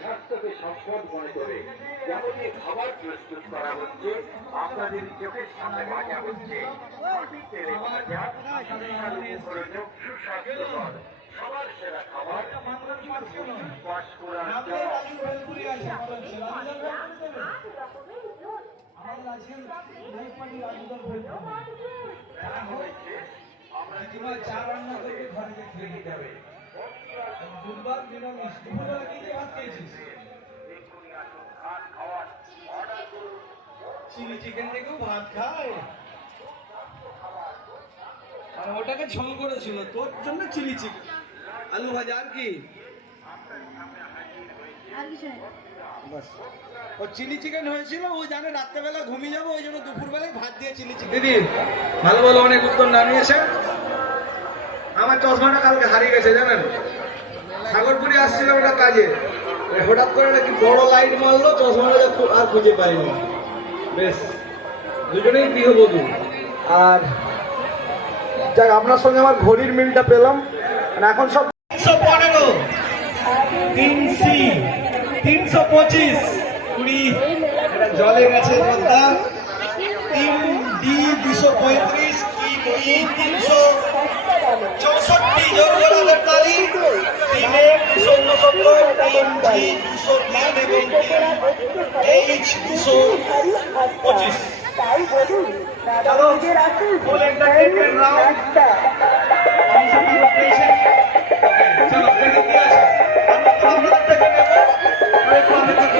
স্বাস্থ্যকে সম্পদ মনে করে যেমনই খাবার প্রস্তুত করা হচ্ছে আপনাদের চোখের সামনে ভাজা হচ্ছে সঠিক তেলে ভাজা সুস্বাদু সুস্বাস্থ্যকর সবার সেরা খাবার পাঁশকুড়ার আমরা চা রান্না করে ঘরে খেয়ে নিতে হবে। বুধবার নিরামিষ দুপুরবেলা কি দিয়ে ভাত খেয়েছিস? চিলি চিকেন থেকেও ভাত খায় আর ওটাকে ঝোল করেছিল তোর জন্য চিলি চিকেন আলু ভাজা আর কি ও চিলি চিকেন হয়েছিল ও জানে রাত্রেবেলা ঘুমিয়ে যাবো ওই জন্য দুপুরবেলায় ভাত দিয়ে চিলি চিকেন। দিদি ভালো ভালো অনেক উত্তর না নিয়েছে। আমার চশমাটা কালকে হারিয়ে গেছে জানেন, সাগরপুরে আসছিল ওটা কাজে, হঠাৎ করে নাকি বড় লাইট মারলো, চশমাটা আর খুঁজে পাইনি। বেশ দুজনেই গৃহবধূ। আর যাক আপনার সঙ্গে আমার ঘড়ির মিলটা পেলাম। এখন সব 315 3C 325 20 এটা জলে গেছে কথা 3D 235 কি 364 জোর গোলাপের তালি 3A 269 3G 203 এবং 3H 225। চলো ফুল এন্টারটেইনমেন্ট রাউন্ড চলো রেডি কি আছে আমরা তো আপনাদের থেকে নেব একটু আমাকে দেখি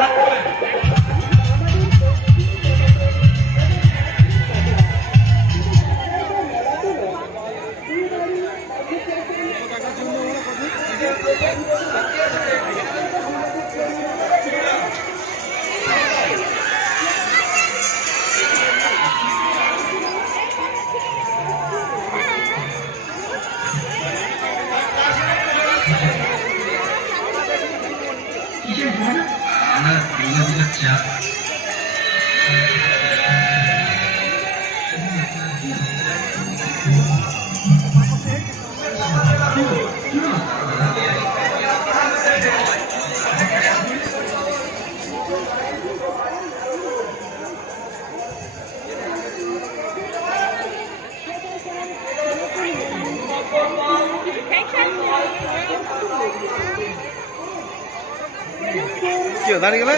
হাত করে কি দাঁড়িয়ে গেলে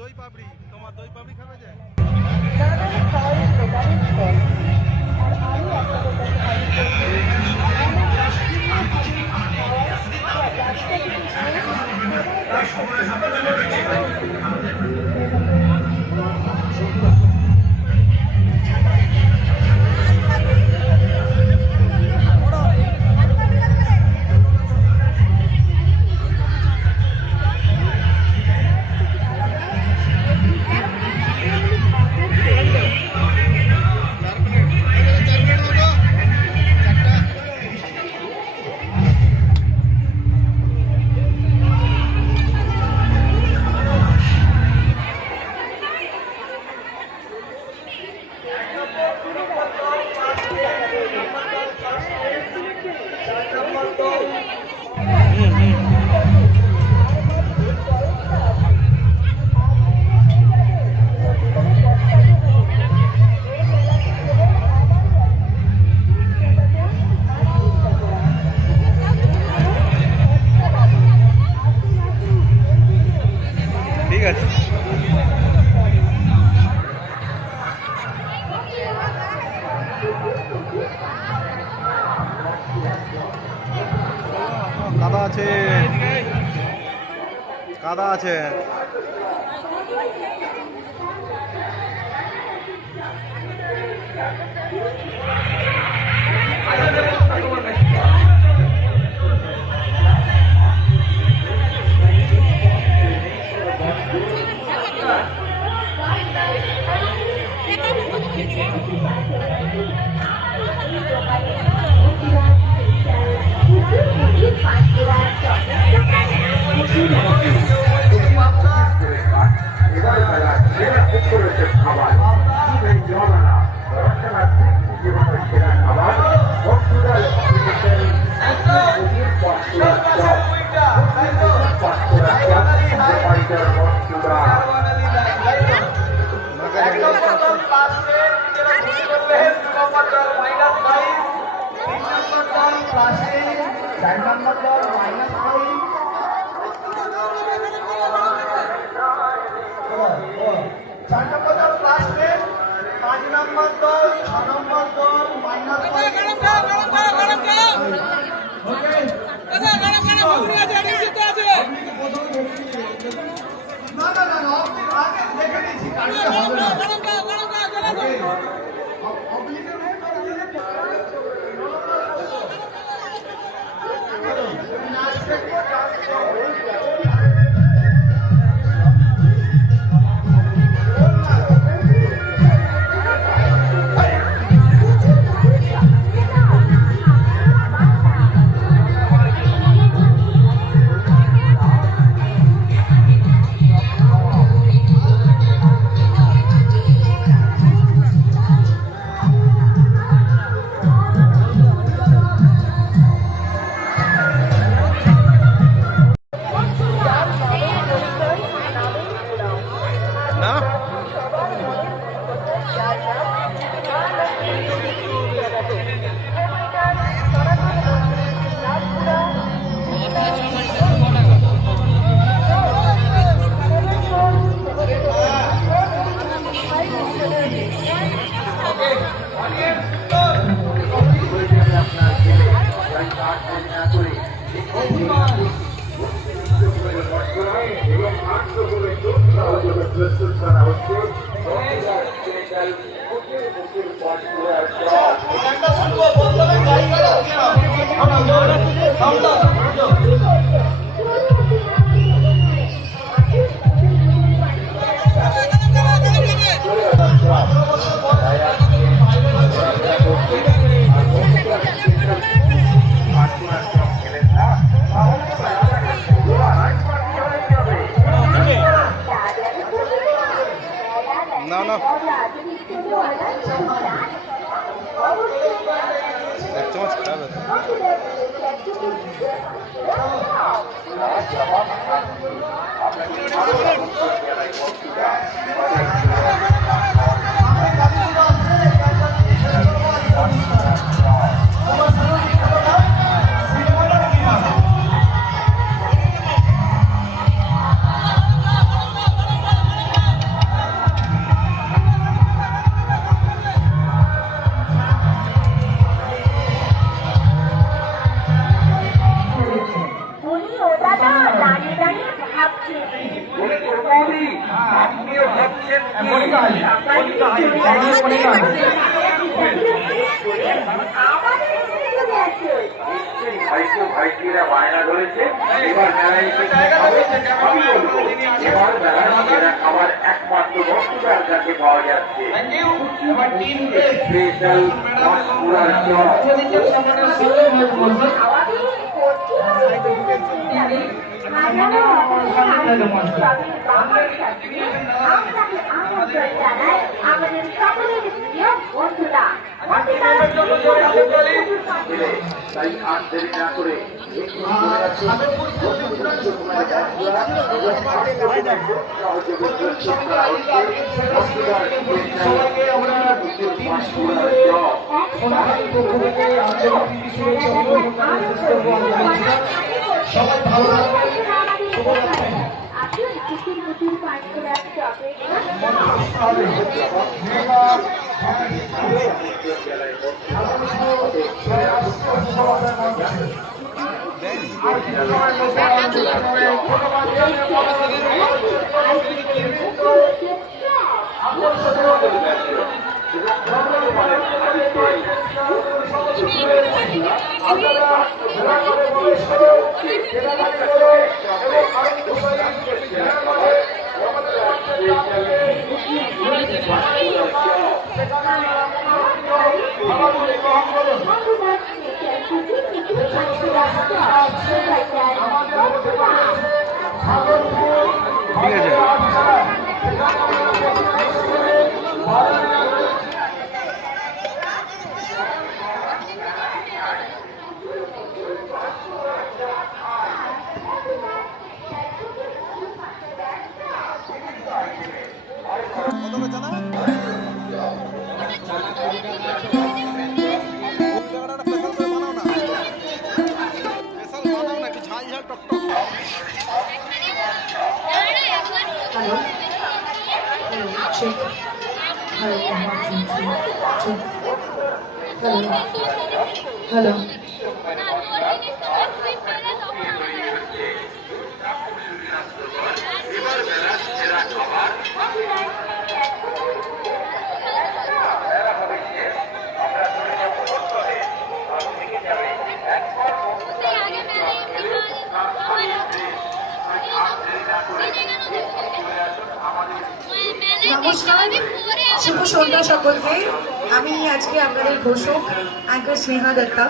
দই পাপড়ি তোমার দই পাপড়ি খাবে যে ঠিক আছে কাদা আছে কাদা আছে ভাইটিরা বায়না ধরেছে এবার মেলায় এবার মেলায় খাবার একমাত্র বস্তুটার কাছে পাওয়া যাচ্ছে স্পেশাল মাছপুরার আমাদের সকলের প্রিয় বন্ধুরা তাই আর দেরি না করে সবাই ভালো থাকবেন প্রচুর প্রচুর পাঠ করে হ্যালো নমস্কার, শুভ সন্ধ্যা সকলকে। আমি আজকে আপনাদের ঘোষক অ্যাঙ্কার স্নেহা দত্তা।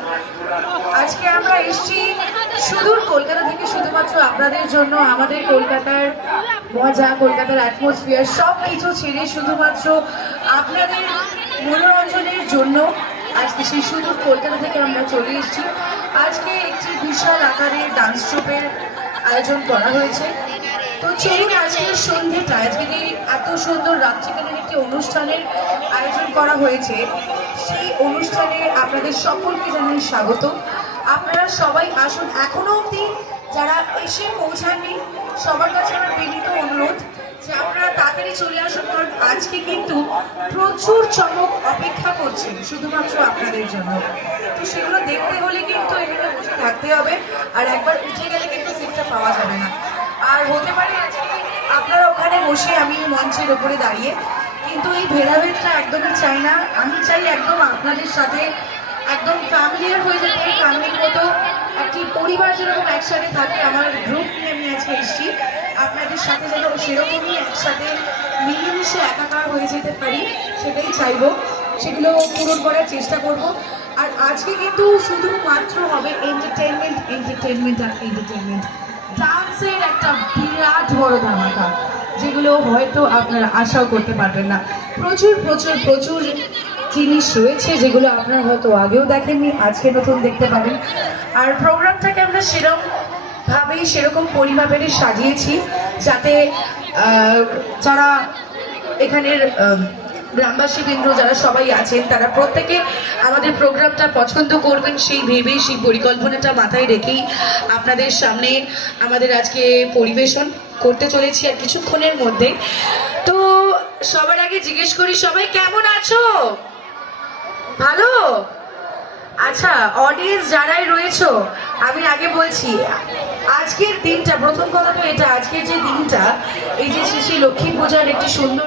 আজকে আমরা এসেছি সুদূর কলকাতা থেকে শুধুমাত্র আপনাদের জন্য। আমাদের কলকাতার মজা, কলকাতার অ্যাটমসফিয়ার সব কিছু ছেড়ে শুধুমাত্র আপনাদের মনোরঞ্জনের জন্য আজকে সেই সুদূর কলকাতা থেকে আমরা চলে এসেছি। আজকে একটি বিশাল আকারের ডান্স ট্রুপের আয়োজন করা হয়েছে। তো চলুন আজকের সন্ধ্যেটা, আজকে যে এত সুন্দর রাত্রিকালীন একটি অনুষ্ঠানের আয়োজন করা হয়েছে, সেই অনুষ্ঠানে আপনাদের সকলকে জানাই স্বাগত। আপনারা সবাই আসুন। এখনো অবধি যারা এসে পৌঁছাননি সবার কাছে আমার বিনীত অনুরোধ যে আপনারা তাড়াতাড়ি চলে আসুন, কারণ আজকে কিন্তু প্রচুর চমক অপেক্ষা করছে শুধুমাত্র আপনাদের জন্য। তো সেগুলো দেখতে হলে কিন্তু এখানে বসে থাকতে হবে, আর একবার উঠে গেলে কিন্তু সিটটা পাওয়া যাবে না। আর হতে পারে আজকে আপনারা ওখানে বসে, আমি মঞ্চের ওপরে দাঁড়িয়ে, কিন্তু এই ভেদাভেদটা একদমই চাই না। আমি চাই একদম আপনাদের সাথে একদম ফ্যামিলিয়ার হয়ে যেতে, ফ্যামিলির মতো একটি পরিবার যেরকম একসাথে থাকে, আমার গ্রুপ নিয়ে আমি আজকে এসেছি আপনাদের সাথে যেন সেরকমই একসাথে মিলেমিশে একাকার হয়ে যেতে পারি, সেটাই চাইবো, সেগুলো পূরণ করার চেষ্টা করব। আর আজকে কিন্তু শুধুমাত্র হবে এন্টারটেনমেন্ট, এন্টারটেনমেন্ট আর এন্টারটেনমেন্ট। ডান্সের একটা বিরাট বড় ধামাকা, যেগুলো হয়তো আপনারা আশাও করতে পারবেন না। প্রচুর প্রচুর প্রচুর জিনিস রয়েছে যেগুলো আপনারা হয়তো আগেও দেখেননি, আজকে নতুন দেখতে পাবেন। আর প্রোগ্রামটাকে আমরা সেরকম ভাবেই সেরকম পরিমাপের সাজিয়েছি যাতে যারা এখানের গ্রামবাসী বৃন্দ যারা সবাই আছেন তারা প্রত্যেকে আমাদের প্রোগ্রামটা পছন্দ করবেন সেই ভেবেই সেই পরিকল্পনাটা মাথায় রেখেই আপনাদের সামনে আমাদের আজকে পরিবেশন করতে চলেছি আর কিছুক্ষণের মধ্যে। তো সবার আগে জিজ্ঞেস করি সবাই কেমন আছো? ভালো? আচ্ছা, অডিয়েন্স যারাই রয়েছো আমি আগে বলছি আজকের দিনটা, প্রথম কথা তো এটা, আজকের যে দিনটা এই যে শ্রী শ্রী লক্ষ্মী পূজার একটি সুন্দর